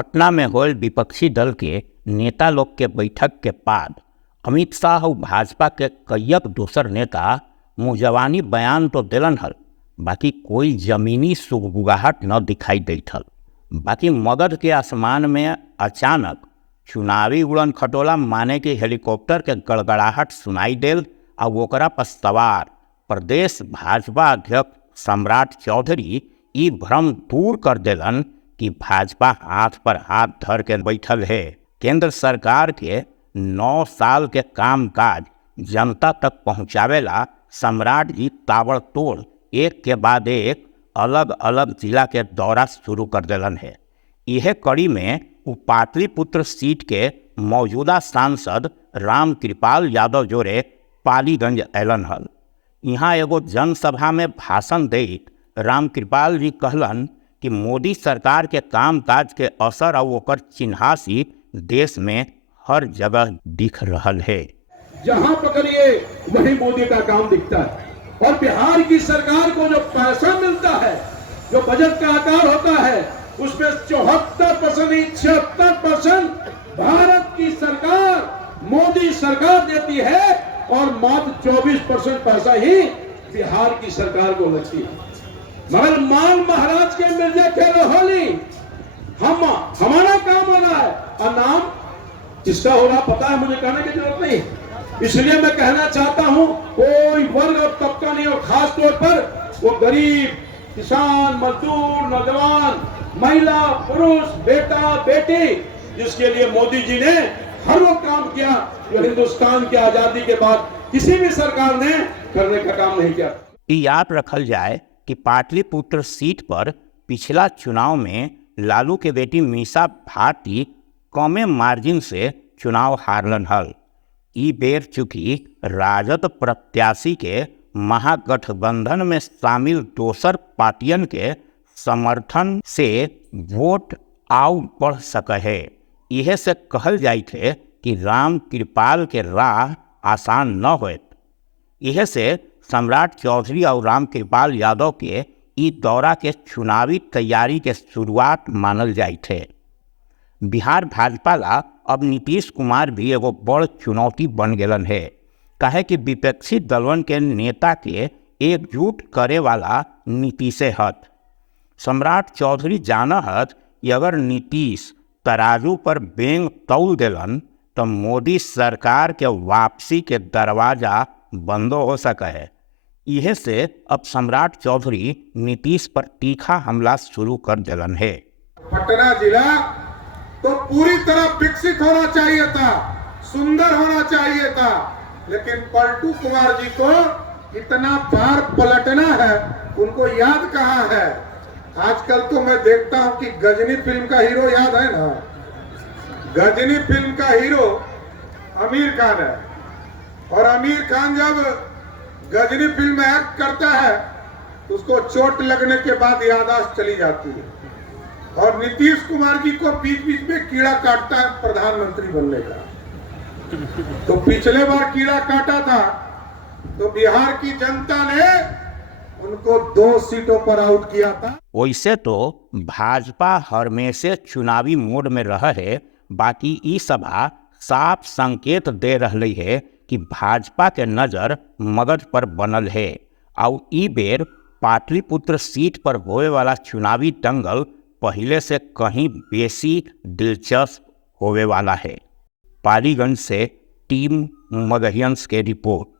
पटना में होल विपक्षी दल के नेता लोग के बैठक के बाद अमित शाह और भाजपा के कईक दोसर नेता मुँहजबानी बयान तो दिलन हल, बाकी कोई जमीनी सुगबुगाहट न दिखाई देत हल। बाकी मगध के आसमान में अचानक चुनावी उड़न खटोला माने के हेलीकॉप्टर के गड़गड़ाहट सुनाई देल और ओकरा पर सवार प्रदेश भाजपा अध्यक्ष सम्राट चौधरी ई भ्रम दूर कर देलन कि भाजपा हाथ पर हाथ धर के बैठल है। केंद्र सरकार के 9 साल के कामकाज जनता तक पहुंचावेला सम्राट जी ताबड़तोड़ एक के बाद एक अलग अलग जिला के दौरा शुरू कर दिलन है। यह कड़ी में वो पाटलिपुत्र सीट के मौजूदा सांसद राम कृपाल यादव जोरे पालीगंज ऐलन हल। यहाँ एगो जनसभा में भाषण देत राम कृपाल जी कहलन कि मोदी सरकार के कामकाज के असर और ओकर चिन्हासी देश में हर जगह दिख रहल है। जहां पकड़िए वही मोदी का काम दिखता है। और बिहार की सरकार को जो पैसा मिलता है, जो बजट का आकार होता है, उसमें 74% 76% भारत की सरकार मोदी सरकार देती है और मात्र 24% पैसा ही बिहार की सरकार को लगती है। मगर मान महाराज के मिर्जा खेल होली हमारा काम हो रहा है और नाम किसका हो रहा पता है, मुझे कहने की जरूरत नहीं। इसलिए मैं कहना चाहता हूं कोई वर्ग और तबका नहीं, और खास तौर पर वो गरीब किसान मजदूर नौजवान महिला पुरुष बेटा बेटी जिसके लिए मोदी जी ने हर वो काम किया जो हिंदुस्तान की आजादी के बाद किसी भी सरकार ने करने का काम नहीं किया। याद रखल जाए कि पाटलिपुत्र सीट पर पिछला चुनाव में लालू के बेटी मीसा भारती कमे मार्जिन से चुनाव हारलन हल। ई बेर चूंकि राजद प्रत्याशी के महागठबंधन में शामिल दोसर पार्टियन के समर्थन से वोट आउ बढ़ सके है। यह से कहल जाए थे कि राम कृपाल के राह आसान न होत। यह से सम्राट चौधरी और राम कृपाल यादव के ई दौरा के चुनावी तैयारी के शुरुआत मानल जाए थे। बिहार भाजपा ला अब नीतीश कुमार भी एगो बड़ चुनौती बन गलन है, काहे कि विपक्षी दलन के नेता के एकजुट करे वाला नीतीशे हत। सम्राट चौधरी जानत कि अगर नीतीश तराजू पर बेंग तौल देलन तो मोदी सरकार के वापसी के दरवाजा बंद हो सके है। यह से अब सम्राट चौधरी नीतीश पर तीखा हमला शुरू कर दिलन है। पटना जिला तो पूरी तरह विकसित होना चाहिए था, सुंदर होना चाहिए था, लेकिन पलटू कुमार जी को इतना बार पलटना है, उनको याद कहाँ है। आजकल तो मैं देखता हूं कि गजनी फिल्म का हीरो याद है ना, गजनी फिल्म का हीरो आमिर खान है, और आमिर खान जब गजनी फिल्म में एक्ट करता है तो उसको चोट लगने के बाद याददाश्त चली जाती है, और नीतीश कुमार जी को बीच बीच में कीड़ा काटता है प्रधानमंत्री बनने का। तो पिछले बार कीड़ा काटा था तो बिहार की जनता ने उनको 2 सीटों पर आउट किया था। वैसे तो भाजपा हमेशा चुनावी मोड में रहे, बाकी ई सभा साफ संकेत दे रही है कि भाजपा के नज़र मगध पर बनल है और ई बेर पाटलिपुत्र सीट पर होए वाला चुनावी दंगल पहले से कहीं बेसी दिलचस्प होवे वाला है। पालीगंज से टीम मगहियंस के रिपोर्ट।